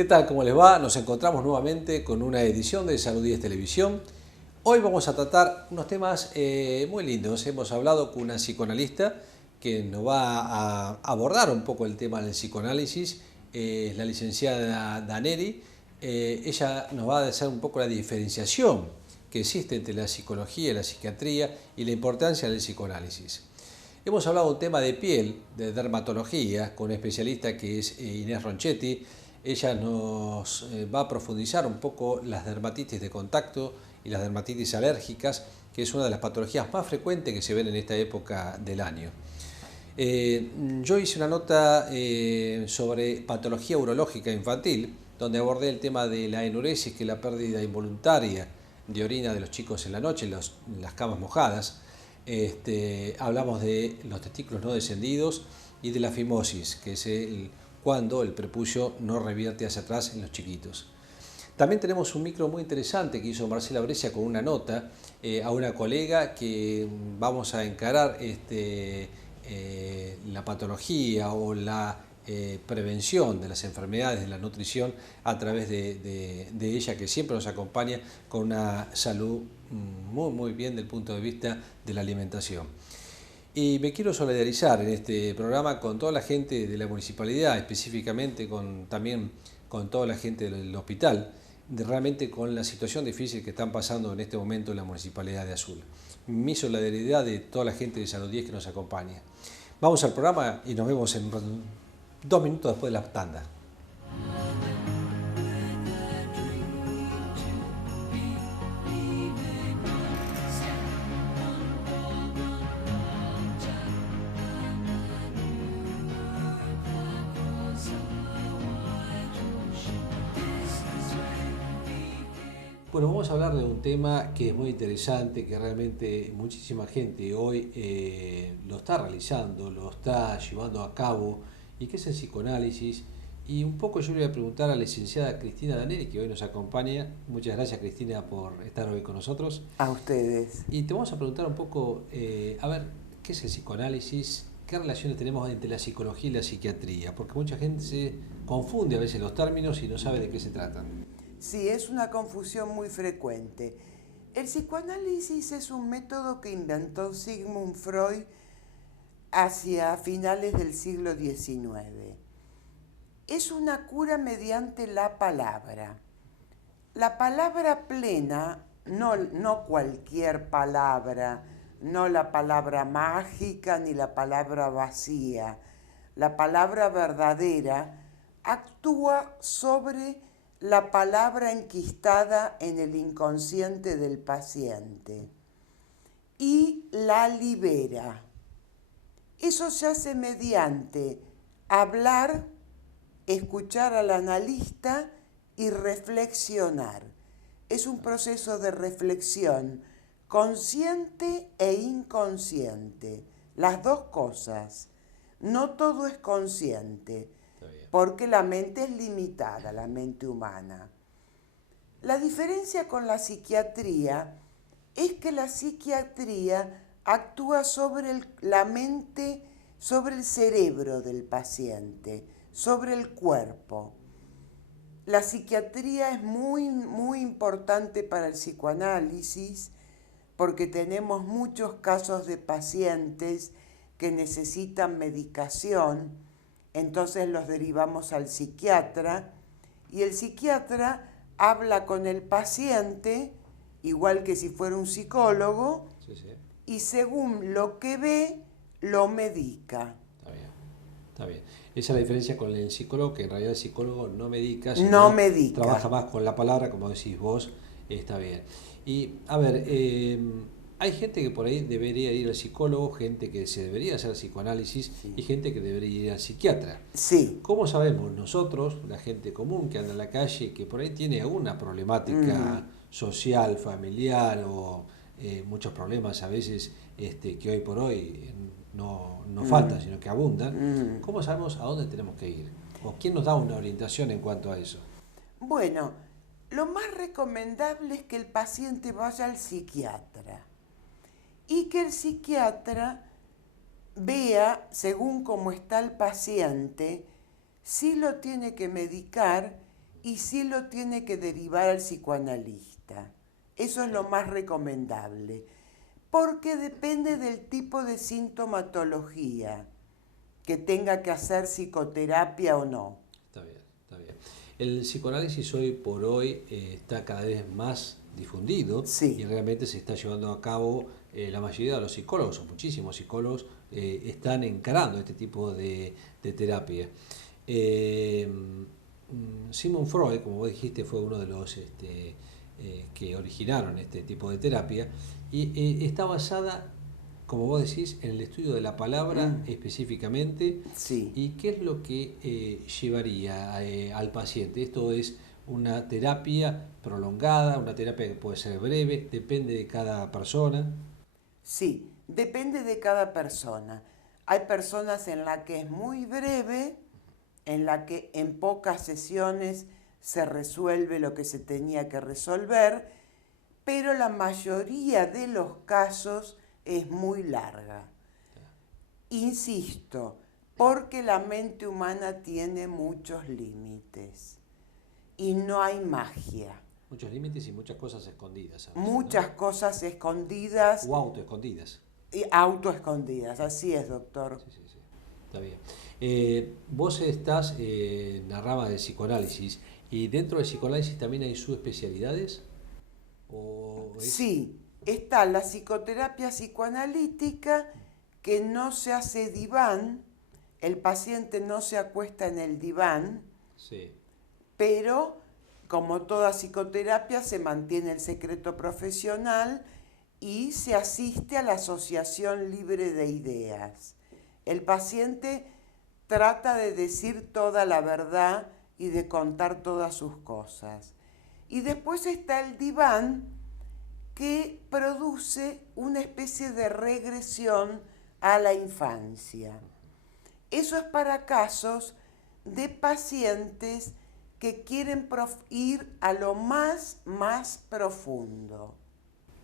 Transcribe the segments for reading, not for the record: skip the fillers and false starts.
¿Qué tal? ¿Cómo les va? Nos encontramos nuevamente con una edición de Salud 10 Televisión. Hoy vamos a tratar unos temas muy lindos. Hemos hablado con una psicoanalista que nos va a abordar un poco el tema del psicoanálisis, la licenciada Daneri. Ella nos va a hacer un poco la diferenciación que existe entre la psicología y la psiquiatría y la importancia del psicoanálisis. Hemos hablado de un tema de piel, de dermatología, con una especialista que es Inés Ronchetti. Ella nos va a profundizar un poco las dermatitis de contacto y las dermatitis alérgicas, que es una de las patologías más frecuentes que se ven en esta época del año. Yo hice una nota sobre patología urológica infantil, donde abordé el tema de la enuresis, que es la pérdida involuntaria de orina de los chicos en la noche, en las camas mojadas. Hablamos de los testículos no descendidos y de la fimosis, que es cuando el prepucio no revierte hacia atrás en los chiquitos. También tenemos un micro muy interesante que hizo Marcela Brescia con una nota a una colega que vamos a encarar la patología o la prevención de las enfermedades de la nutrición a través de ella, que siempre nos acompaña con una salud muy bien desde el punto de vista de la alimentación. Y me quiero solidarizar en este programa con toda la gente de la municipalidad, específicamente también con toda la gente del hospital, realmente con la situación difícil que están pasando en este momento en la municipalidad de Azul. Mi solidaridad de toda la gente de Salud 10 que nos acompaña. Vamos al programa y nos vemos en 2 minutos después de la tanda. Bueno, vamos a hablar de un tema que es muy interesante, que realmente muchísima gente hoy lo está realizando, lo está llevando a cabo, y que es el psicoanálisis. Y un poco yo le voy a preguntar a la licenciada Cristina Daneri, que hoy nos acompaña. Muchas gracias, Cristina, por estar hoy con nosotros. A ustedes. Y te vamos a preguntar un poco, a ver, ¿qué es el psicoanálisis? ¿Qué relaciones tenemos entre la psicología y la psiquiatría? Porque mucha gente se confunde a veces los términos y no sabe de qué se tratan. Sí, es una confusión muy frecuente. El psicoanálisis es un método que inventó Sigmund Freud hacia finales del siglo XIX. Es una cura mediante la palabra. La palabra plena, no cualquier palabra, no la palabra mágica ni la palabra vacía. La palabra verdadera actúa sobre la palabra enquistada en el inconsciente del paciente y la libera. Eso se hace mediante hablar, escuchar al analista y reflexionar. Es un proceso de reflexión consciente e inconsciente, las dos cosas. No todo es consciente, porque la mente es limitada, la mente humana. La diferencia con la psiquiatría es que la psiquiatría actúa sobre la mente, sobre el cerebro del paciente, sobre el cuerpo. La psiquiatría es muy importante para el psicoanálisis porque tenemos muchos casos de pacientes que necesitan medicación. Entonces los derivamos al psiquiatra y el psiquiatra habla con el paciente, igual que si fuera un psicólogo, y según lo que ve, lo medica. Está bien. Esa es la diferencia con el psicólogo, que en realidad el psicólogo no medica, no medica. Trabaja más con la palabra, como decís vos, está bien. Y, a ver, hay gente que por ahí debería ir al psicólogo, gente que se debería hacer psicoanálisis, sí, y gente que debería ir al psiquiatra. Sí. ¿Cómo sabemos nosotros, la gente común que anda en la calle, que por ahí tiene alguna problemática social, familiar o muchos problemas a veces que hoy por hoy no faltan, sino que abundan? ¿Cómo sabemos a dónde tenemos que ir? ¿O quién nos da una orientación en cuanto a eso? Bueno, lo más recomendable es que el paciente vaya al psiquiatra y que el psiquiatra vea, según cómo está el paciente, si lo tiene que medicar y sí lo tiene que derivar al psicoanalista. Eso es lo más recomendable, porque depende del tipo de sintomatología que tenga que hacer psicoterapia o no. Está bien, está bien. El psicoanálisis hoy por hoy está cada vez más difundido y Sí, realmente se está llevando a cabo, la mayoría de los psicólogos, o muchísimos psicólogos, están encarando este tipo de terapia. Sigmund Freud, como vos dijiste, fue uno de los que originaron este tipo de terapia y está basada, como vos decís, en el estudio de la palabra específicamente. sí. ¿Y qué es lo que llevaría al paciente? Esto es una terapia prolongada, una terapia que puede ser breve, depende de cada persona. Sí, depende de cada persona. Hay personas en las que es muy breve, en la que en pocas sesiones se resuelve lo que se tenía que resolver, pero la mayoría de los casos es muy larga. Insisto, porque la mente humana tiene muchos límites y no hay magia. Muchos límites y muchas cosas escondidas a veces, Muchas ¿no? cosas escondidas O autoescondidas. y autoescondidas. Así es, doctor. Sí, sí, sí. Está bien. Vos estás en la rama del psicoanálisis y dentro del psicoanálisis también hay subespecialidades o es... Sí, está la psicoterapia psicoanalítica que no se hace diván, el paciente no se acuesta en el diván, Sí, pero como toda psicoterapia se mantiene el secreto profesional y se asiste a la asociación libre de ideas. El paciente trata de decir toda la verdad y de contar todas sus cosas. Y después está el diván que produce una especie de regresión a la infancia. Eso es para casos de pacientes que quieren ir a lo más profundo.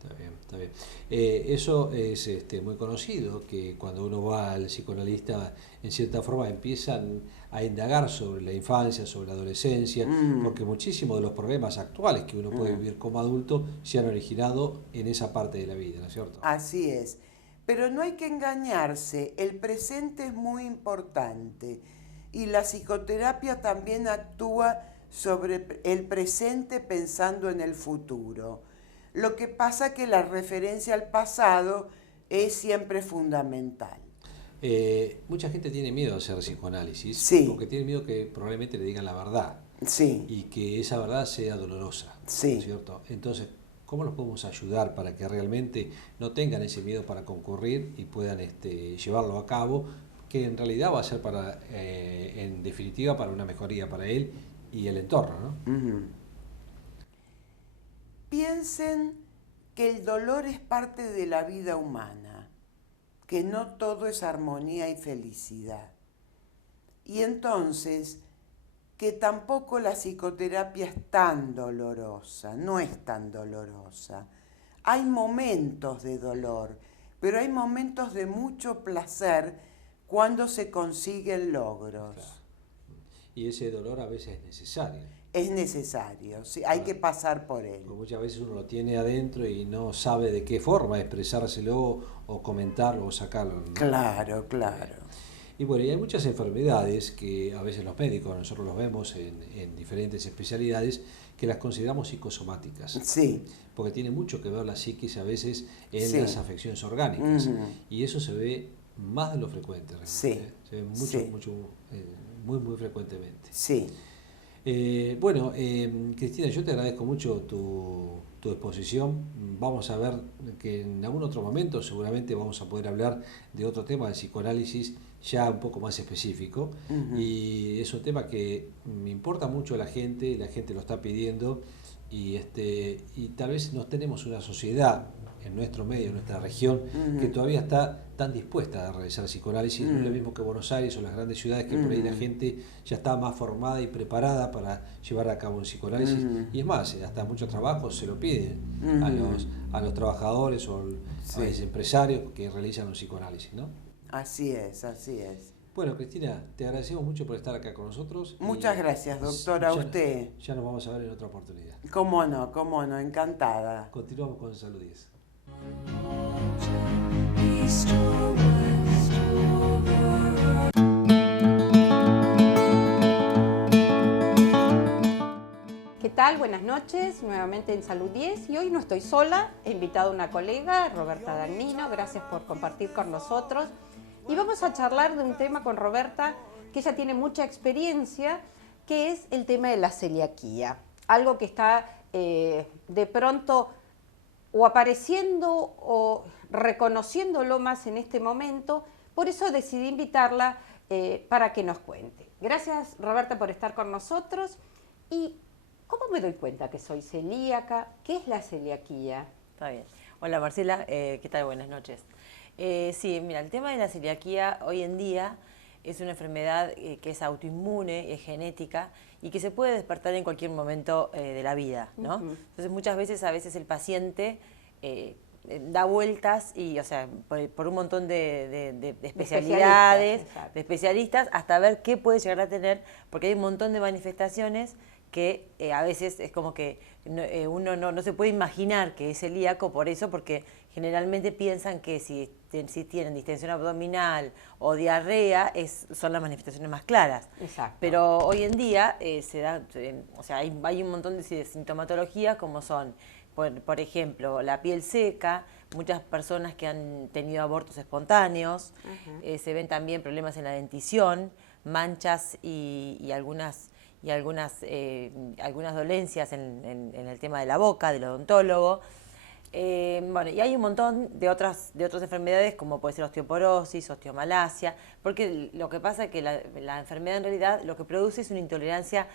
está bien, está bien. Eso es muy conocido, que cuando uno va al psicoanalista, en cierta forma empiezan a indagar sobre la infancia, sobre la adolescencia, porque muchísimos de los problemas actuales que uno puede vivir como adulto se han originado en esa parte de la vida, ¿no es cierto? Así es. Pero no hay que engañarse, el presente es muy importante y la psicoterapia también actúa sobre el presente pensando en el futuro. Lo que pasa que la referencia al pasado es siempre fundamental. Mucha gente tiene miedo a hacer psicoanálisis Sí, porque tiene miedo que probablemente le digan la verdad sí, y que esa verdad sea dolorosa, ¿no es sí. cierto? Entonces, ¿cómo los podemos ayudar para que realmente no tengan ese miedo para concurrir y puedan llevarlo a cabo, que en realidad va a ser para, en definitiva, para una mejoría para él y el entorno, ¿no? Ujú. Piensen que el dolor es parte de la vida humana, que no todo es armonía y felicidad. Y entonces, que tampoco la psicoterapia es tan dolorosa, no es tan dolorosa. Hay momentos de dolor, pero hay momentos de mucho placer cuando se consiguen logros. Claro. Y ese dolor a veces es necesario. Es necesario, sí, hay que Claro. pasar por él. Porque muchas veces uno lo tiene adentro y no sabe de qué forma expresárselo o comentarlo o sacarlo, ¿no? Claro, claro. Y bueno, y hay muchas enfermedades que a veces los médicos, nosotros los vemos en diferentes especialidades, que las consideramos psicosomáticas, Sí, porque tiene mucho que ver la psiquis a veces en sí. las afecciones orgánicas, Ujú. y eso se ve más de lo frecuente realmente, Sí, ¿eh? Se ve mucho, sí, mucho, muy, muy frecuentemente. sí. Bueno, Cristina, yo te agradezco mucho tu exposición. Vamos a ver que en algún otro momento seguramente vamos a poder hablar de otro tema de psicoanálisis ya un poco más específico. Ujú, Y es un tema que me importa mucho a la gente lo está pidiendo y tal vez no tenemos una sociedad en nuestro medio, en nuestra región, que ujú, todavía está tan dispuesta a realizar psicoanálisis. No es lo mismo que Buenos Aires o las grandes ciudades, que por ahí la ujú, gente ya está más formada y preparada para llevar a cabo un psicoanálisis. ujú, Y es más, hasta muchos trabajos se lo piden ujú. a los trabajadores o a los Sí, empresarios que realizan un psicoanálisis, ¿no? así es, así es. Bueno, Cristina, te agradecemos mucho por estar acá con nosotros. Muchas gracias, doctora, a usted. Ya nos vamos a ver en otra oportunidad. Cómo no, encantada. Continuamos con Salud 10. ¿Qué tal? Buenas noches, nuevamente en Salud 10 y hoy no estoy sola, he invitado a una colega, Roberta Dagnino, gracias por compartir con nosotros y vamos a charlar de un tema con Roberta que ella tiene mucha experiencia, que es el tema de la celiaquía, algo que está de pronto o apareciendo o reconociéndolo más en este momento, por eso decidí invitarla para que nos cuente. Gracias Roberta por estar con nosotros y ¿cómo me doy cuenta que soy celíaca? ¿Qué es la celiaquía? Está bien. Hola Marcela, ¿qué tal? Buenas noches. Sí, mira, el tema de la celiaquía hoy en día es una enfermedad que es autoinmune, es genética y que se puede despertar en cualquier momento de la vida, ¿no? Entonces muchas veces, el paciente da vueltas y, o sea, por un montón de especialidades, de especialistas, hasta ver qué puede llegar a tener, porque hay un montón de manifestaciones que a veces es como que uno no se puede imaginar que es celíaco por eso, porque generalmente piensan que si tienen distensión abdominal o diarrea son las manifestaciones más claras. Exacto. Pero hoy en día hay un montón de sintomatologías como son, por ejemplo, la piel seca, muchas personas que han tenido abortos espontáneos, se ven también problemas en la dentición, manchas y algunas dolencias en el tema de la boca, del odontólogo. Bueno, y hay un montón de otras enfermedades como puede ser osteoporosis, osteomalacia, porque lo que pasa es que la enfermedad en realidad lo que produce es una intolerancia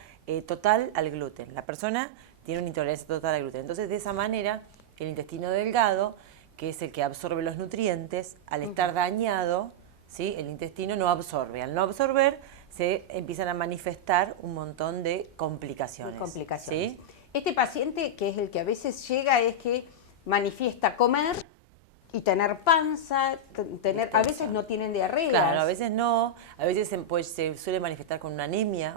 total al gluten. La persona tiene una intolerancia total al gluten. Entonces, de esa manera, el intestino delgado, que es el que absorbe los nutrientes, al estar dañado, ¿sí? El intestino no absorbe. Al no absorber, se empiezan a manifestar un montón de complicaciones. ¿Sí? Este paciente, que es el que a veces llega, es que manifiesta comer y tener panza, a veces no tienen diarrea. Claro, a veces no, a veces se suele manifestar con una anemia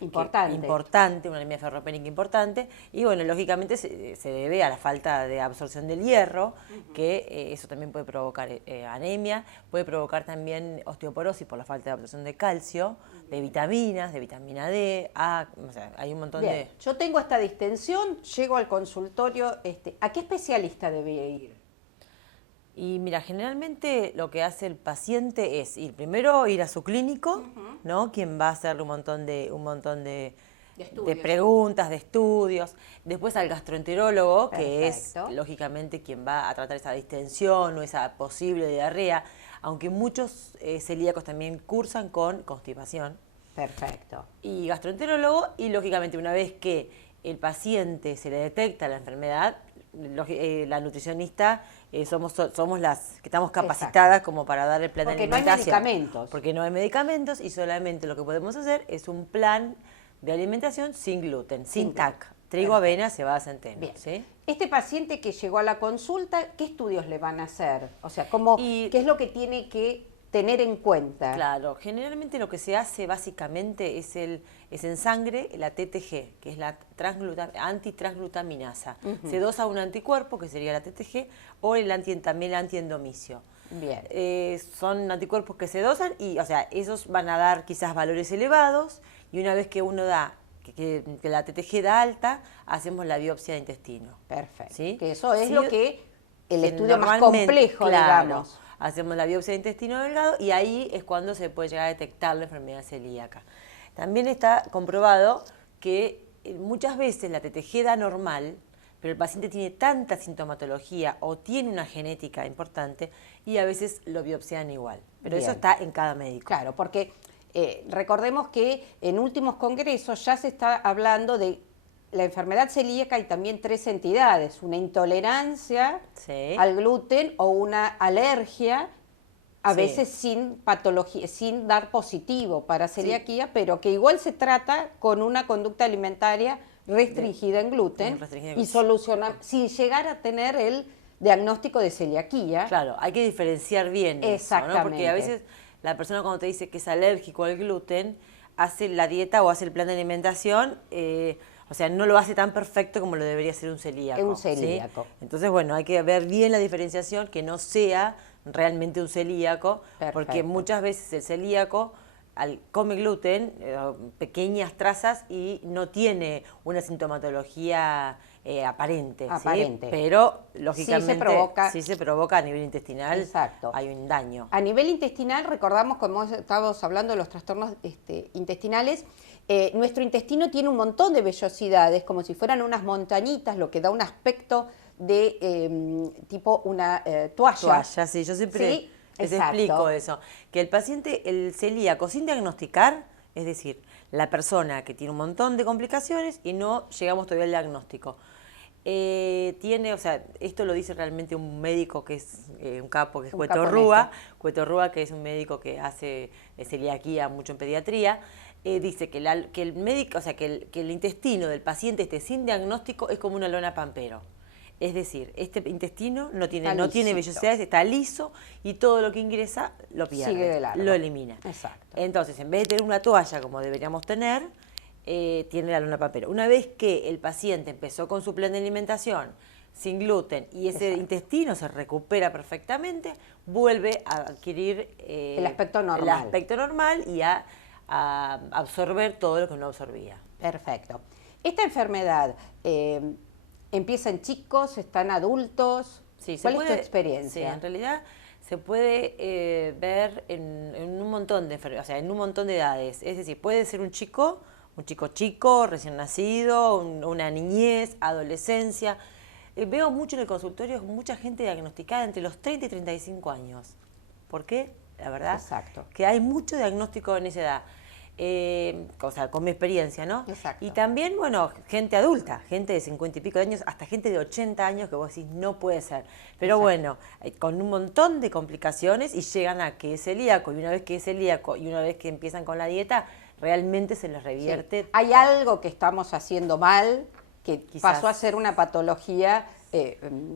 importante, una anemia ferropénica importante, y bueno, lógicamente se debe a la falta de absorción del hierro, que eso también puede provocar anemia, puede provocar también osteoporosis por la falta de absorción de calcio, de vitaminas, de vitamina D, A, o sea, hay un montón de... Yo tengo esta distensión, llego al consultorio, ¿a qué especialista debe ir? Y mira, generalmente lo que hace el paciente es primero ir a su clínico, ¿no? Quien va a hacerle un montón de preguntas, de estudios. Después al gastroenterólogo, que es lógicamente quien va a tratar esa distensión o esa posible diarrea, aunque muchos celíacos también cursan con constipación. Perfecto. Y gastroenterólogo, y lógicamente una vez que el paciente se le detecta la enfermedad, la nutricionista somos las que estamos capacitadas como para dar el plan de alimentación. Porque no hay medicamentos. Porque no hay medicamentos y solamente lo que podemos hacer es un plan de alimentación sin gluten, sin TAC, trigo, avena, cebada, centeno. Bien. ¿Sí? Este paciente que llegó a la consulta, ¿qué estudios le van a hacer? O sea, ¿qué es lo que tiene que tener en cuenta? Claro, generalmente lo que se hace básicamente es en sangre la TTG, que es la antitransglutaminasa. Se dosa un anticuerpo, que sería la TTG, o también el antiendomicio. Bien. Son anticuerpos que se dosan y, o sea, esos van a dar quizás valores elevados, y una vez que uno da, que la TTG da alta, hacemos la biopsia de intestino. Perfecto. ¿Sí? Que eso es lo que el que estudio más complejo, claro, digamos. Hacemos la biopsia de intestino delgado y ahí es cuando se puede llegar a detectar la enfermedad celíaca. También está comprobado que muchas veces la TTG da normal, pero el paciente tiene tanta sintomatología o tiene una genética importante y a veces lo biopsian igual. Pero Bien. eso está en cada médico. Claro, porque recordemos que en últimos congresos ya se está hablando de la enfermedad celíaca y también 3 entidades, una intolerancia al gluten o una alergia, a veces sin patología, sin dar positivo para celiaquía, pero que igual se trata con una conducta alimentaria restringida en gluten y solucionar, sin llegar a tener el diagnóstico de celiaquía. Claro, hay que diferenciar bien eso, ¿no? Porque a veces la persona cuando te dice que es alérgico al gluten, hace la dieta o hace el plan de alimentación, o sea, no lo hace tan perfecto como lo debería hacer un celíaco. Un celíaco. ¿Sí? Entonces, bueno, hay que ver bien la diferenciación, que no sea realmente un celíaco, porque Perfecto. muchas veces el celíaco come gluten, pequeñas trazas, y no tiene una sintomatología aparente, Aparente. ¿sí? Pero lógicamente Sí se provoca. sí se provoca a nivel intestinal. Exacto. Hay un daño. A nivel intestinal, recordamos, como estábamos hablando de los trastornos intestinales, nuestro intestino tiene un montón de vellosidades, como si fueran unas montañitas, lo que da un aspecto de tipo una toalla. Toalla, sí, yo siempre Sí, les exacto. explico eso. Que el paciente, el celíaco, sin diagnosticar, es decir, la persona que tiene un montón de complicaciones y no llegamos todavía al diagnóstico. Tiene, o sea, esto lo dice realmente un médico que es un capo, que es Cueto Rúa, que es un médico que hace celiaquía mucho en pediatría. Dice que el médico, o sea, que el intestino del paciente sin diagnóstico es como una lona pampero. Es decir, este intestino no tiene vellosidades, está liso, y todo lo que ingresa lo pierde, Sigue de largo. lo elimina. Exacto. Entonces, en vez de tener una toalla como deberíamos tener, tiene la lona pampero. Una vez que el paciente empezó con su plan de alimentación sin gluten y ese intestino se recupera perfectamente, vuelve a adquirir el aspecto normal. El aspecto normal y a absorber todo lo que no absorbía. Perfecto. Esta enfermedad empieza en chicos, está en adultos. Sí, ¿Cuál es tu experiencia? Sí, en realidad se puede ver en un montón de enfermedades, o sea, en un montón de edades. Es decir, puede ser un chico chico, recién nacido, una niñez, adolescencia. Veo mucho en el consultorio mucha gente diagnosticada entre los 30 y 35 años. ¿Por qué? La verdad, Exacto. que hay mucho diagnóstico en esa edad. O sea, con mi experiencia, ¿no? Exacto. Y también, bueno, gente adulta, gente de 50 y pico de años, hasta gente de 80 años que vos decís, no puede ser. Pero Exacto. bueno, con un montón de complicaciones, y llegan a que es celíaco, y una vez que es celíaco, y una vez que empiezan con la dieta, realmente se les revierte. Sí. Hay algo que estamos haciendo mal, que Quizás. pasó a ser una patología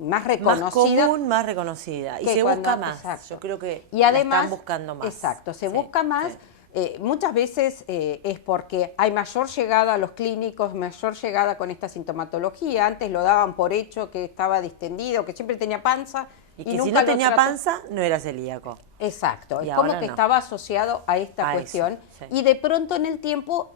más reconocida. Más común, más reconocida. Y que se cuando- busca más. exacto. Yo creo que y además, la están buscando más. Exacto, se Sí, busca más. sí. Muchas veces es porque hay mayor llegada a los clínicos, mayor llegada con esta sintomatología. Antes lo daban por hecho que estaba distendido, que siempre tenía panza. Y que si nunca no lo tenía trató. panza, no era celíaco. Exacto, Y es como ahora que no. estaba asociado a esta A eso, cuestión, sí. y de pronto en el tiempo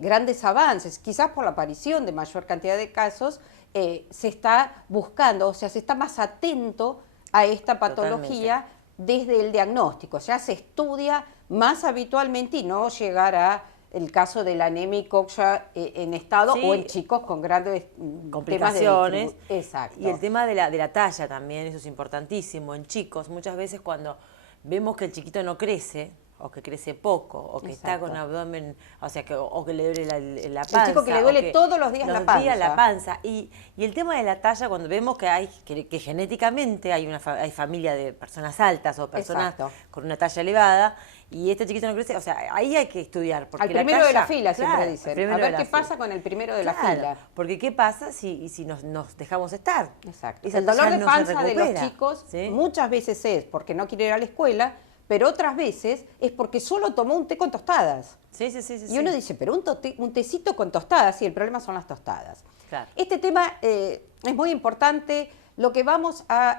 grandes avances, quizás por la aparición de mayor cantidad de casos, se está buscando, o sea, se está más atento a esta patología desde el diagnóstico, ya se estudia más habitualmente y no llegar a el caso del anémico ya en estado, Sí. o en chicos con grandes Complicaciones. temas de Exacto. Y el tema de la talla también, eso es importantísimo. En chicos, muchas veces cuando vemos que el chiquito no crece, o que crece poco, o que está Exacto. con abdomen, o sea, o que le duele la panza. El chico que le duele todos los días la panza. la panza. Y el tema de la talla, cuando vemos que genéticamente hay familia de personas altas o personas Exacto. con una talla elevada, y este chiquito no crece, o sea, ahí hay que estudiar. Porque Al primero de la talla, fila, siempre claro, dicen. al primero A ver de la qué fila. pasa con el primero de la Claro, fila. porque ¿qué pasa si nos dejamos estar? Exacto. Esa El dolor talla de no se panza de los recupera, chicos ¿sí? muchas veces es porque no quiere ir a la escuela, pero otras veces es porque solo tomó un té con tostadas. Sí. Y uno dice, pero un tecito con tostadas, y el problema son las tostadas. Claro. Este tema es muy importante. Lo que vamos a...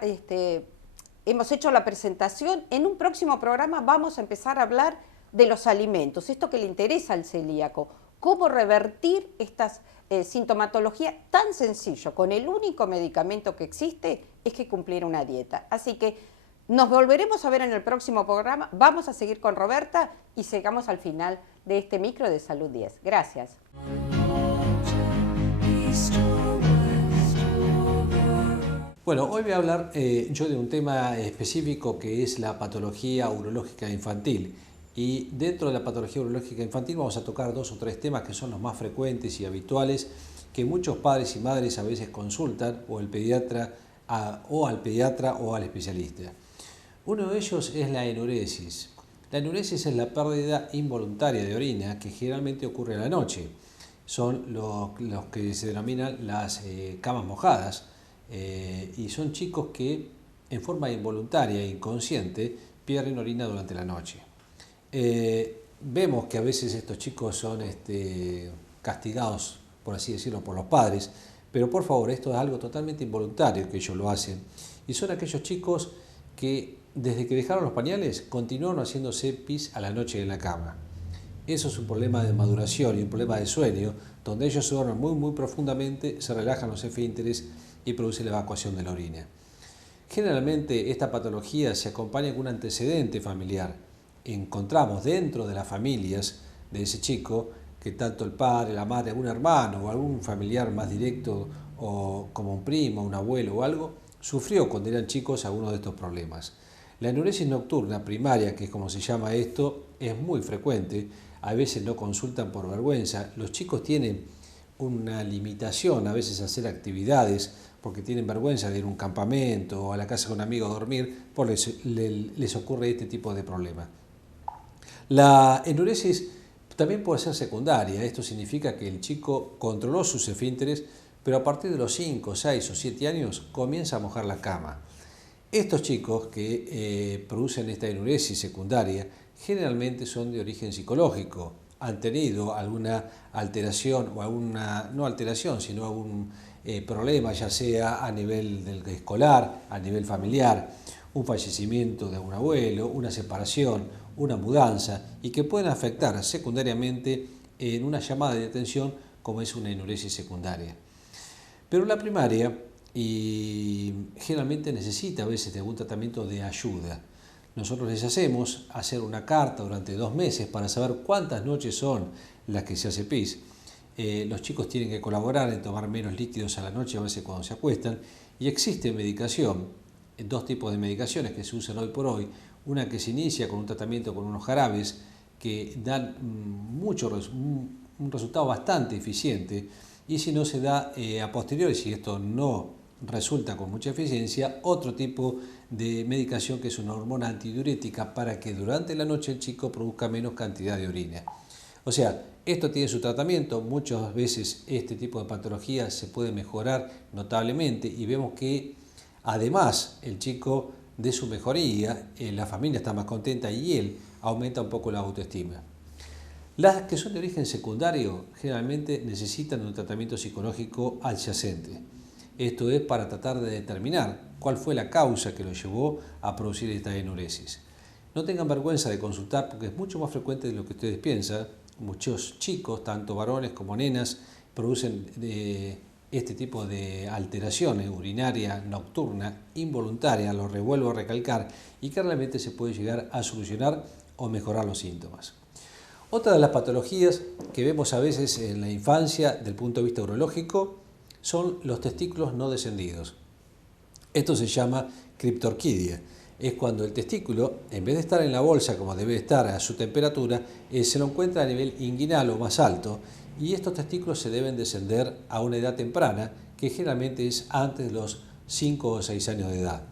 hemos hecho la presentación. En un próximo programa vamos a empezar a hablar de los alimentos, esto que le interesa al celíaco, cómo revertir estas sintomatología tan sencillo. Con el único medicamento que existe es que cumplir una dieta. Así que nos volveremos a ver en el próximo programa. Vamos a seguir con Roberta y llegamos al final de este micro de Salud 10. Gracias. Bueno, hoy voy a hablar yo de un tema específico que es la patología urológica infantil. Y dentro de la patología urológica infantil vamos a tocar 2 o 3 temas que son los más frecuentes y habituales, que muchos padres y madres a veces consultan o al pediatra o al especialista. Uno de ellos es la enuresis. La enuresis es la pérdida involuntaria de orina que generalmente ocurre a la noche. Son los que se denominan las camas mojadas, y son chicos que en forma involuntaria e inconsciente pierden orina durante la noche. Vemos que a veces estos chicos son castigados, por así decirlo, por los padres, pero por favor, esto es algo totalmente involuntario que ellos lo hacen. Y son aquellos chicos que desde que dejaron los pañales continúan haciéndose pis a la noche en la cama. Eso es un problema de maduración y un problema de sueño, donde ellos se duermen muy profundamente, se relajan los esfínteres y produce la evacuación de la orina. Generalmente esta patología se acompaña con un antecedente familiar. Encontramos dentro de las familias de ese chico que tanto el padre, la madre, algún hermano o algún familiar más directo o como un primo, un abuelo o algo, sufrió cuando eran chicos algunos de estos problemas. La enuresis nocturna primaria, que es como se llama esto, es muy frecuente. A veces no consultan por vergüenza. Los chicos tienen una limitación a veces a hacer actividades porque tienen vergüenza de ir a un campamento o a la casa de un amigo a dormir, por les ocurre este tipo de problema. La enuresis también puede ser secundaria. Esto significa que el chico controló sus esfínteres, pero a partir de los 5, 6 o 7 años comienza a mojar la cama. Estos chicos que producen esta enuresis secundaria generalmente son de origen psicológico, han tenido alguna alteración o alguna, no alteración, sino algún problema, ya sea a nivel del escolar, a nivel familiar, un fallecimiento de un abuelo, una separación, una mudanza, y que pueden afectar secundariamente en una llamada de atención como es una enuresis secundaria. Pero la primaria y generalmente necesita a veces de algún tratamiento de ayuda. Nosotros les hacemos hacer una carta durante 2 meses para saber cuántas noches son las que se hace pis. Los chicos tienen que colaborar en tomar menos líquidos a la noche, a veces cuando se acuestan, y existe medicación, 2 tipos de medicaciones que se usan hoy por hoy, una que se inicia con un tratamiento con unos jarabes que dan un resultado bastante eficiente, y si no se da a posteriori, si esto no resulta con mucha eficiencia, otro tipo de medicación que es una hormona antidiurética para que durante la noche el chico produzca menos cantidad de orina. O sea, esto tiene su tratamiento, muchas veces este tipo de patología se puede mejorar notablemente y vemos que además el chico de su mejoría, la familia está más contenta y él aumenta un poco la autoestima. Las que son de origen secundario generalmente necesitan un tratamiento psicológico adyacente. Esto es para tratar de determinar cuál fue la causa que lo llevó a producir esta enuresis. No tengan vergüenza de consultar porque es mucho más frecuente de lo que ustedes piensan. Muchos chicos, tanto varones como nenas, producen este tipo de alteraciones urinaria nocturna involuntaria, lo vuelvo a recalcar, y que realmente se puede llegar a solucionar o mejorar los síntomas. Otra de las patologías que vemos a veces en la infancia desde el punto de vista urológico son los testículos no descendidos. Esto se llama criptorquidia. Es cuando el testículo, en vez de estar en la bolsa como debe estar a su temperatura, se lo encuentra a nivel inguinal o más alto, y estos testículos se deben descender a una edad temprana, que generalmente es antes de los 5 o 6 años de edad.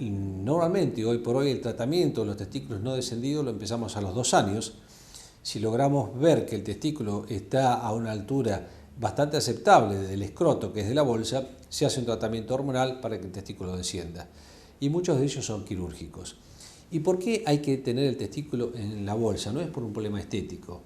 Normalmente, hoy por hoy, el tratamiento de los testículos no descendidos lo empezamos a los 2 años. Si logramos ver que el testículo está a una altura bastante aceptable del escroto, que es de la bolsa, se hace un tratamiento hormonal para que el testículo descienda. Y muchos de ellos son quirúrgicos. ¿Y por qué hay que tener el testículo en la bolsa? No es por un problema estético,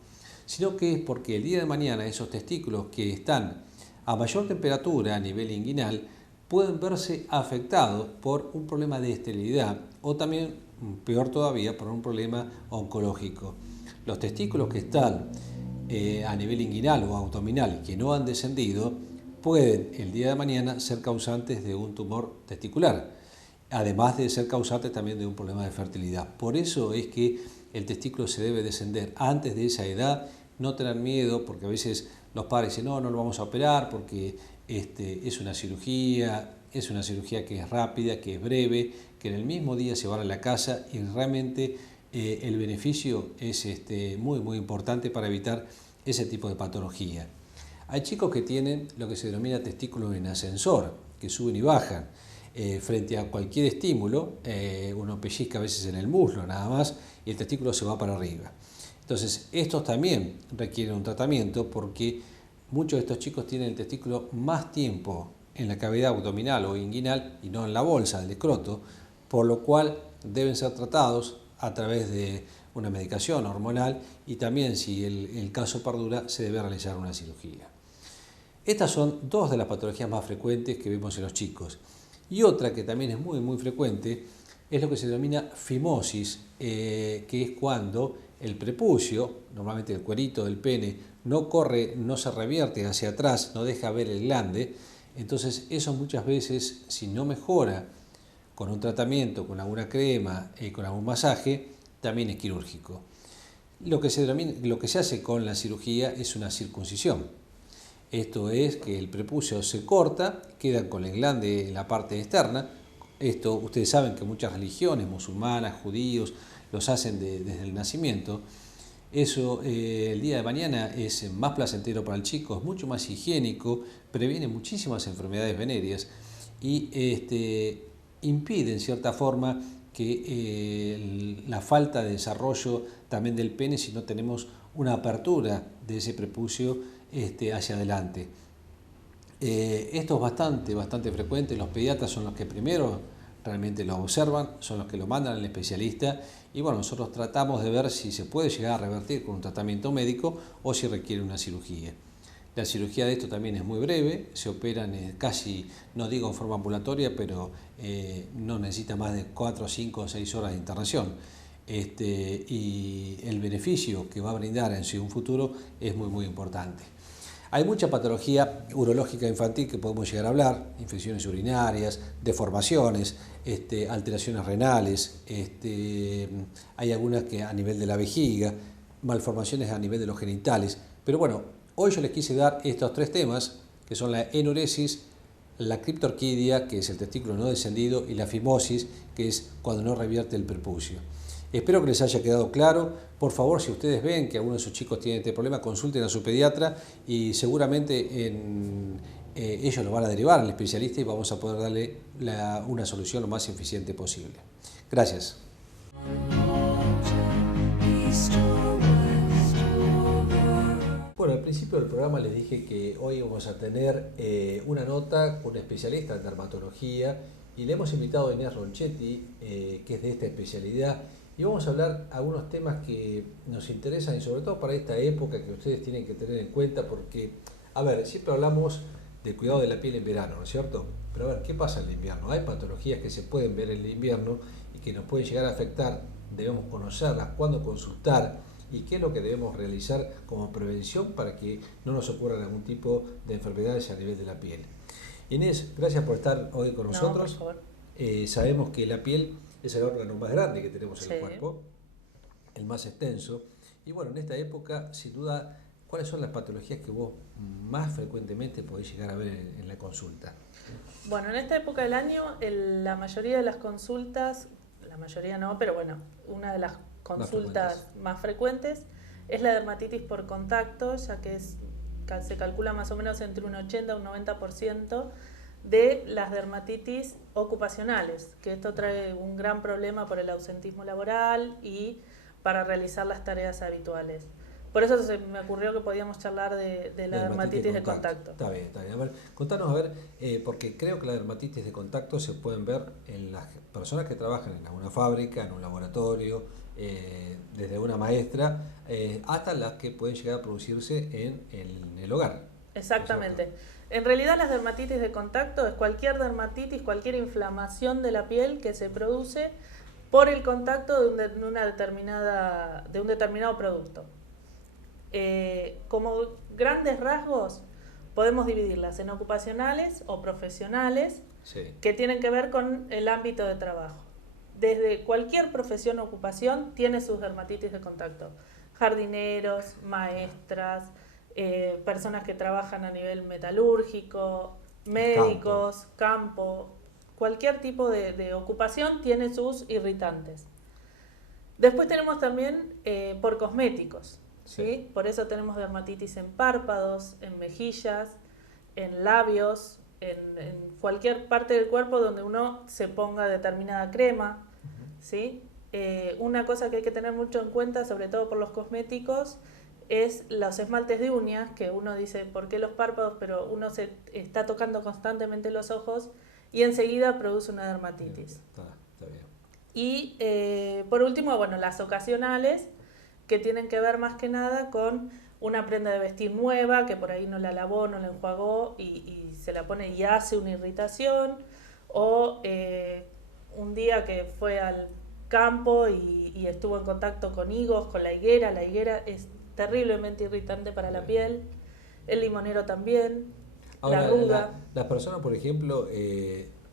sino que es porque el día de mañana esos testículos que están a mayor temperatura a nivel inguinal pueden verse afectados por un problema de esterilidad o también, peor todavía, por un problema oncológico. Los testículos que están a nivel inguinal o abdominal que no han descendido pueden el día de mañana ser causantes de un tumor testicular, además de ser causantes también de un problema de fertilidad. Por eso es que el testículo se debe descender antes de esa edad. No tener miedo, porque a veces los padres dicen no lo vamos a operar porque es una cirugía que es rápida, que es breve, que en el mismo día se va a la casa y realmente el beneficio es muy importante para evitar ese tipo de patología. Hay chicos que tienen lo que se denomina testículos en ascensor, que suben y bajan. Frente a cualquier estímulo, uno pellizca a veces en el muslo nada más y el testículo se va para arriba. Entonces, estos también requieren un tratamiento porque muchos de estos chicos tienen el testículo más tiempo en la cavidad abdominal o inguinal y no en la bolsa del escroto, por lo cual deben ser tratados a través de una medicación hormonal y también, si el caso perdura, se debe realizar una cirugía. Estas son dos de las patologías más frecuentes que vemos en los chicos. Y otra que también es muy frecuente es lo que se denomina fimosis, que es cuando el prepucio, normalmente el cuerito del pene, no corre, no se revierte hacia atrás, no deja ver el glande. Entonces eso muchas veces, si no mejora con un tratamiento, con alguna crema, con algún masaje, también es quirúrgico. Lo que se hace con la cirugía es una circuncisión. Esto es que el prepucio se corta, queda con el glande en la parte externa. Esto ustedes saben que muchas religiones, musulmanas, judíos, los hacen desde el nacimiento. Eso el día de mañana es más placentero para el chico, es mucho más higiénico, previene muchísimas enfermedades venéreas y impide en cierta forma que la falta de desarrollo también del pene si no tenemos una apertura de ese prepucio hacia adelante. Esto es bastante frecuente. Los pediatras son los que primero realmente lo observan, son los que lo mandan al especialista y bueno, nosotros tratamos de ver si se puede llegar a revertir con un tratamiento médico o si requiere una cirugía. La cirugía de esto también es muy breve, se operan casi, no digo en forma ambulatoria, pero no necesita más de 4, 5 o 6 horas de internación. Y el beneficio que va a brindar en un futuro es muy importante. Hay mucha patología urológica infantil que podemos llegar a hablar, infecciones urinarias, deformaciones, alteraciones renales, hay algunas que a nivel de la vejiga, malformaciones a nivel de los genitales. Pero bueno, hoy yo les quise dar estos 3 temas, que son la enuresis, la criptorquidia, que es el testículo no descendido, y la fimosis, que es cuando no revierte el prepucio. Espero que les haya quedado claro. Por favor, si ustedes ven que alguno de sus chicos tiene este problema, consulten a su pediatra y seguramente ellos lo van a derivar al especialista y vamos a poder darle una solución lo más eficiente posible. Gracias. Bueno, al principio del programa les dije que hoy vamos a tener una nota con un especialista en dermatología y le hemos invitado a Inés Ronchetti, que es de esta especialidad. Y vamos a hablar algunos temas que nos interesan y sobre todo para esta época que ustedes tienen que tener en cuenta porque, a ver, siempre hablamos del cuidado de la piel en verano, ¿no es cierto? Pero a ver, ¿qué pasa en el invierno? Hay patologías que se pueden ver en el invierno y que nos pueden llegar a afectar, debemos conocerlas, cuándo consultar y qué es lo que debemos realizar como prevención para que no nos ocurran algún tipo de enfermedades a nivel de la piel. Inés, gracias por estar hoy con nosotros. Por favor. Sabemos que la piel es el órgano más grande que tenemos en el cuerpo, el más extenso. Y bueno, en esta época, sin duda, ¿cuáles son las patologías que vos más frecuentemente podés llegar a ver en la consulta? Bueno, en esta época del año, la mayoría de las consultas, la mayoría no, pero bueno, una de las consultas más frecuentes es la dermatitis por contacto, ya que se calcula más o menos entre un 80 y un 90% de las dermatitis ocupacionales, que esto trae un gran problema por el ausentismo laboral y para realizar las tareas habituales. Por eso se me ocurrió que podíamos charlar de la dermatitis de contacto. Está bien. A ver, contanos, a ver, porque creo que la dermatitis de contacto se pueden ver en las personas que trabajan en una fábrica, en un laboratorio, desde una maestra, hasta las que pueden llegar a producirse en el hogar. Exactamente. En realidad las dermatitis de contacto es cualquier dermatitis, cualquier inflamación de la piel que se produce por el contacto de un determinado producto. Como grandes rasgos podemos dividirlas en ocupacionales o profesionales, que tienen que ver con el ámbito de trabajo. Desde cualquier profesión o ocupación tiene sus dermatitis de contacto. Jardineros, maestras, personas que trabajan a nivel metalúrgico, médicos, campo, cualquier tipo de ocupación tiene sus irritantes. Después tenemos también por cosméticos, ¿sí? Por eso tenemos dermatitis en párpados, en mejillas, en labios, en cualquier parte del cuerpo donde uno se ponga determinada crema, ¿sí? Una cosa que hay que tener mucho en cuenta, sobre todo por los cosméticos, es los esmaltes de uñas, que uno dice, ¿por qué los párpados? Pero uno se está tocando constantemente los ojos y enseguida produce una dermatitis. Está bien. Y por último, bueno, las ocasionales, que tienen que ver más que nada con una prenda de vestir nueva, que por ahí no la lavó, no la enjuagó y se la pone y hace una irritación, o un día que fue al campo y estuvo en contacto con higos, con la higuera es terriblemente irritante para la piel, el limonero también, ahora, la ruda. las personas, por ejemplo,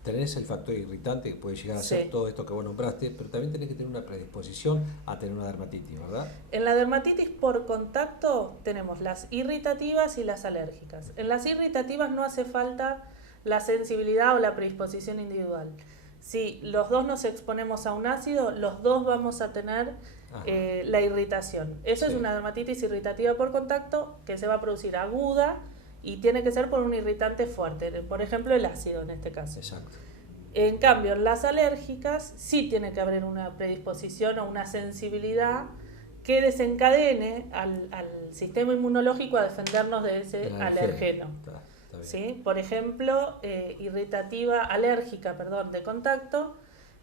tenés el factor irritante que puede llegar a ser Sí. todo esto que vos nombraste, pero también tenés que tener una predisposición a tener una dermatitis, ¿verdad? En la dermatitis por contacto tenemos las irritativas y las alérgicas. En las irritativas no hace falta la sensibilidad o la predisposición individual. Si los dos nos exponemos a un ácido, los dos vamos a tener la irritación. Eso Sí. es una dermatitis irritativa por contacto que se va a producir aguda y tiene que ser por un irritante fuerte, por ejemplo el ácido en este caso. Exacto. En cambio, en las alérgicas sí tiene que haber una predisposición o una sensibilidad que desencadene al sistema inmunológico a defendernos de ese alergeno. Está bien. ¿Sí? Por ejemplo, alérgica de contacto,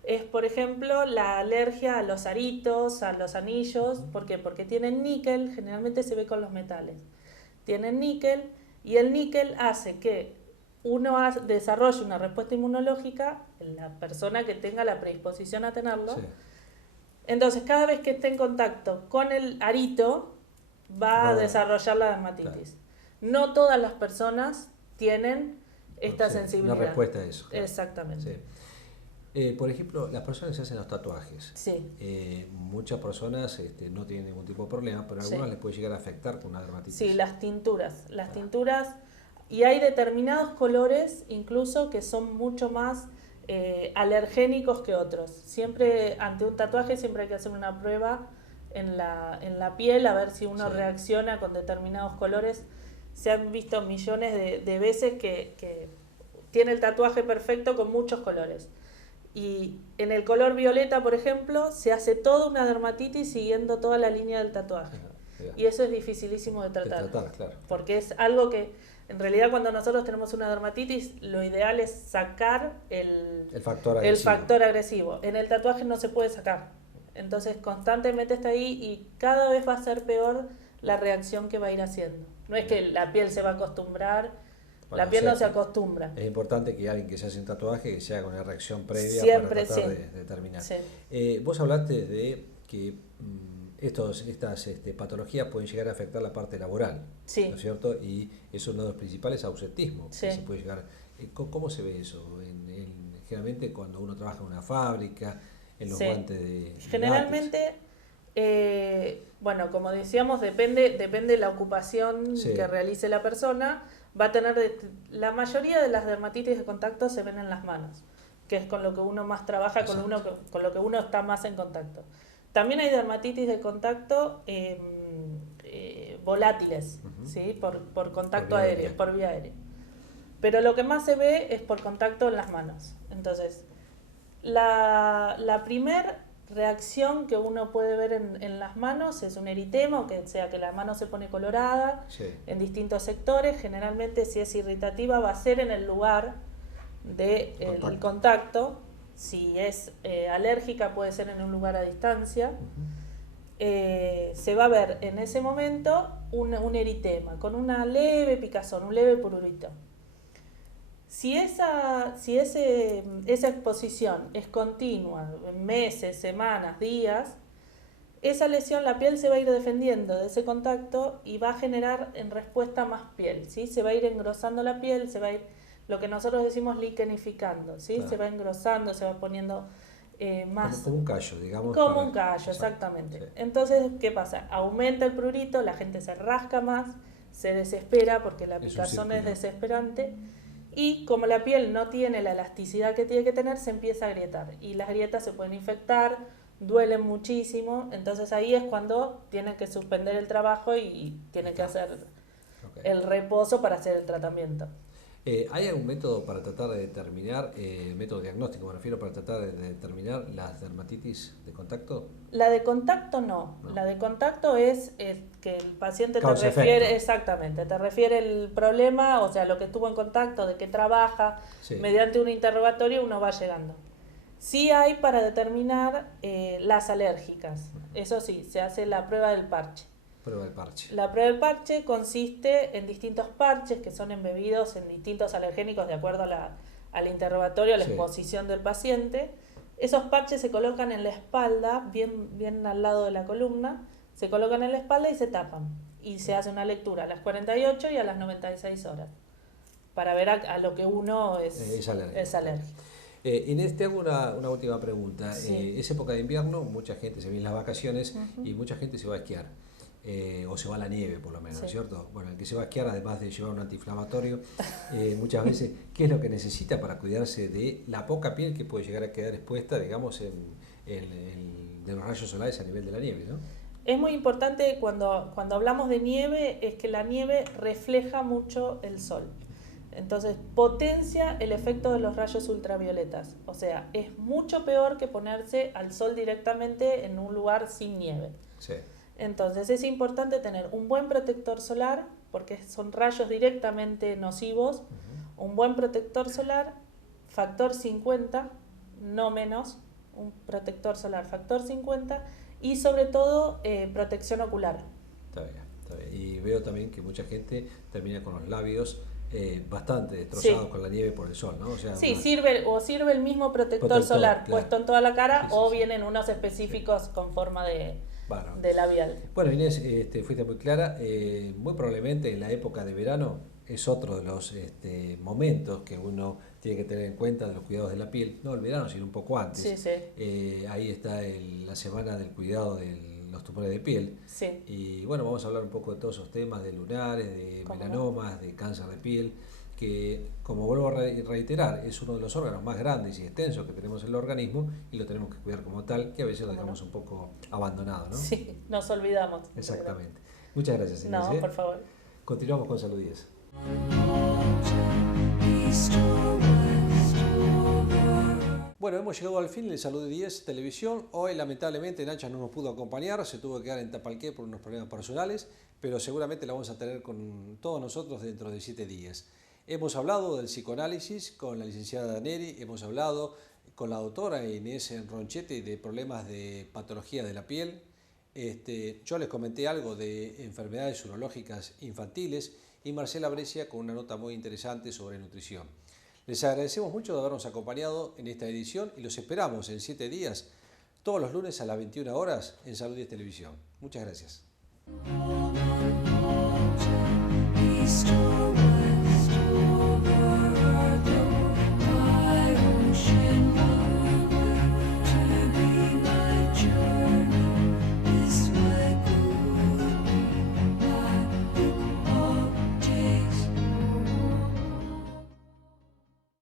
es por ejemplo la alergia a los aritos, a los anillos. ¿Por qué? Porque tienen níquel, generalmente se ve con los metales. Tienen níquel y el níquel hace que uno desarrolle una respuesta inmunológica en la persona que tenga la predisposición a tenerlo. Sí. Entonces, cada vez que esté en contacto con el arito, va a desarrollar la dermatitis. Claro. No todas las personas tienen esta Sí, sensibilidad. una respuesta a eso. Claro. Exactamente. Sí. Por ejemplo, las personas que se hacen los tatuajes. Sí. Muchas personas no tienen ningún tipo de problema, pero a algunas les puede llegar a afectar con una dermatitis. Sí, las tinturas. Las tinturas, y hay determinados colores incluso que son mucho más alergénicos que otros. Siempre, ante un tatuaje, siempre hay que hacer una prueba en la piel a ver si uno reacciona con determinados colores. Se han visto millones de veces que tiene el tatuaje perfecto con muchos colores. Y en el color violeta, por ejemplo, se hace toda una dermatitis siguiendo toda la línea del tatuaje. Y eso es dificilísimo de tratar. Claro. Porque es algo que, en realidad, cuando nosotros tenemos una dermatitis, lo ideal es sacar el factor agresivo. En el tatuaje no se puede sacar. Entonces, constantemente está ahí y cada vez va a ser peor la reacción que va a ir haciendo. No es que la piel se va a acostumbrar. La piel no se acostumbra. Es importante que alguien que se hace un tatuaje que se haga una reacción previa Siempre, para tratar de determinar. Sí. Vos hablaste de que estas patologías pueden llegar a afectar la parte laboral, sí. ¿no es cierto? Y eso es uno de los principales, ausentismo. Sí. Que se puede llegar. ¿Cómo se ve eso? Generalmente cuando uno trabaja en una fábrica, en los guantes de generalmente, bueno, como decíamos, depende de la ocupación que realice la persona. Va a tener la mayoría de las dermatitis de contacto se ven en las manos, que es con lo que uno más trabaja, con lo que uno está más en contacto. También hay dermatitis de contacto volátiles, ¿sí? por contacto aéreo, por vía aérea. Pero lo que más se ve es por contacto en las manos. Entonces, la primer reacción que uno puede ver en las manos es un eritema, o que sea que la mano se pone colorada en distintos sectores. Generalmente, si es irritativa, va a ser en el lugar del contacto. Si es alérgica, puede ser en un lugar a distancia. Se va a ver en ese momento un eritema con una leve picazón, un leve prurito. Si esa exposición es continua, meses, semanas, días, esa lesión, la piel se va a ir defendiendo de ese contacto y va a generar en respuesta más piel, ¿sí? Se va a ir engrosando la piel, se va a ir, lo que nosotros decimos, liquenificando, ¿sí? Se va engrosando, se va poniendo más... Como un callo, digamos. Como un callo, exactamente. Sí. Entonces, ¿qué pasa? Aumenta el prurito, la gente se rasca más, se desespera porque la picazón es desesperante. Y como la piel no tiene la elasticidad que tiene que tener, se empieza a agrietar. Y las grietas se pueden infectar, duelen muchísimo. Entonces ahí es cuando tienen que suspender el trabajo y tienen que hacer el reposo para hacer el tratamiento. ¿Hay algún método para tratar de determinar, método diagnóstico me refiero, para tratar de determinar las dermatitis de contacto? La de contacto no. La de contacto es que el paciente te refiere, exactamente, te refiere el problema, o sea, lo que estuvo en contacto, de qué trabaja, mediante un interrogatorio uno va llegando. Sí hay para determinar las alérgicas. Eso sí, se hace la prueba del parche. Prueba del parche. La prueba del parche consiste en distintos parches que son embebidos en distintos alergénicos de acuerdo al interrogatorio, a la exposición del paciente. Esos parches se colocan en la espalda, bien al lado de la columna, se colocan en la espalda y se tapan. Y se hace una lectura a las 48 y a las 96 horas, para ver a lo que uno es alérgico. Inés, te hago una última pregunta. Sí. Es época de invierno, mucha gente se viene en las vacaciones y mucha gente se va a esquiar. O se va a la nieve, por lo menos, Sí. ¿cierto? Bueno, el que se va a esquiar, además de llevar un antiinflamatorio, muchas veces, ¿qué es lo que necesita para cuidarse de la poca piel que puede llegar a quedar expuesta, digamos, de los rayos solares a nivel de la nieve, ¿no? Es muy importante cuando hablamos de nieve, es que la nieve refleja mucho el sol. Entonces, potencia el efecto de los rayos ultravioletas. O sea, es mucho peor que ponerse al sol directamente en un lugar sin nieve. Sí. Entonces, es importante tener un buen protector solar, porque son rayos directamente nocivos. Un buen protector solar, factor 50, no menos. Un protector solar factor 50 y sobre todo protección ocular. Está bien, está bien. Y veo también que mucha gente termina con los labios bastante destrozados con la nieve por el sol, ¿no? O sea, sí, sirve el mismo protector solar puesto en toda la cara o vienen unos específicos con forma de labial. Bueno, Inés, fuiste muy clara. Muy probablemente en la época de verano es otro de los momentos que uno tiene que tener en cuenta de los cuidados de la piel. No el verano, sino un poco antes. Sí, sí. Ahí está la semana del cuidado de los tumores de piel. Sí. Y bueno, vamos a hablar un poco de todos esos temas de lunares, de melanomas, de cáncer de piel, que, como vuelvo a reiterar, es uno de los órganos más grandes y extensos que tenemos en el organismo y lo tenemos que cuidar como tal, que a veces lo dejamos un poco abandonado, ¿no? Sí, nos olvidamos. Exactamente. Muchas gracias, Inés. No, por favor. Continuamos con Salud 10. Bueno, hemos llegado al fin de Salud 10 Televisión. Hoy, lamentablemente, Nacha no nos pudo acompañar, se tuvo que quedar en Tapalqué por unos problemas personales, pero seguramente la vamos a tener con todos nosotros dentro de 7 días. Hemos hablado del psicoanálisis con la licenciada Neri, hemos hablado con la doctora Inés Ronchetti de problemas de patología de la piel. Yo les comenté algo de enfermedades urológicas infantiles y Marcela Brescia con una nota muy interesante sobre nutrición. Les agradecemos mucho de habernos acompañado en esta edición y los esperamos en 7 días, todos los lunes a las 21 horas en Salud 10 Televisión. Muchas gracias.